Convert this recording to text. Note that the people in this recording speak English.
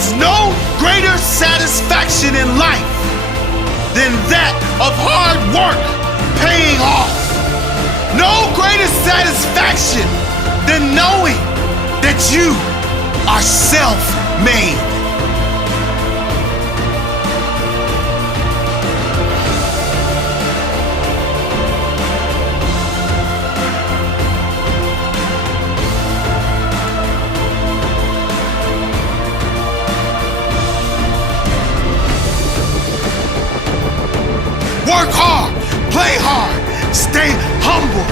is no greater satisfaction in life than that of hard work paying off. No greater satisfaction than knowing that you are self-made. Work hard, play hard, stay humble,